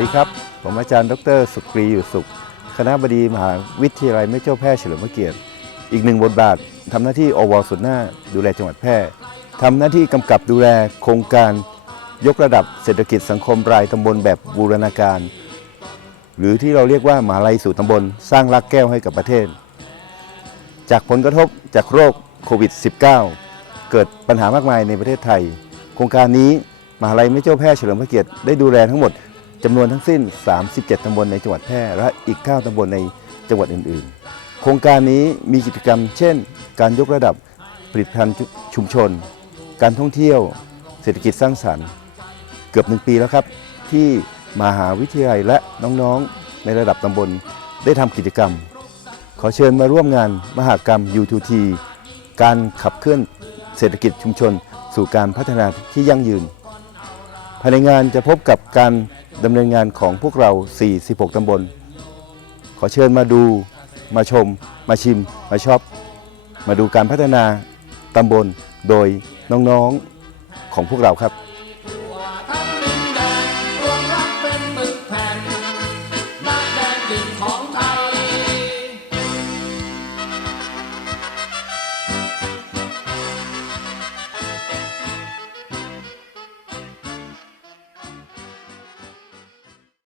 ดีครับ ผมอาจารย์ ดร สุกรีอยู่สุข คณะบดีมหาวิทยาลัยแม่เจ้าแพร่เฉลิมพระเกียรติ อีกหนึ่งบทบาททำหน้าที่อวสุดหน้า ดูแลจังหวัดแพร่ทำหน้าที่กำกับดูแลโครงการยกระดับเศรษฐกิจสังคมรายตำบลแบบบูรณาการ หรือที่เราเรียกว่ามหาลัยสู่ตำบล สร้างรักแก้วให้กับประเทศ จากผลกระทบจากโรคโควิด -19 เกิดปัญหามากมายในประเทศไทย โครงการนี้มหาลัยแม่เจ้าแพร่เฉลิมพระเกียรติได้ดูแลทั้งหมด จำนวนทั้งสิ้น 37 ตำบลในจังหวัดแพร่และอีก 9 ตำบลในจังหวัดอื่นๆ โครงการนี้มีกิจกรรม เช่น การยกระดับผลิตภัณฑ์ชุมชน การท่องเที่ยว เศรษฐกิจสร้างสรรค์ เกือบหนึ่งปีแล้วครับ ที่มหาวิทยาลัยและน้องๆ ในระดับตำบลได้ทำกิจกรรม ขอเชิญมาร่วมงานมหากรรม U2T การขับเคลื่อนเศรษฐกิจชุมชน สู่การพัฒนาที่ยั่งยืน ภายในงานจะพบกับการ ดำเนินงานของพวกเรา 46 ตำบล ขอเชิญมาดู มาชม มาชิม มาชอบ มาดูการพัฒนาตำบลโดยน้องๆของพวกเราครับ ของไทย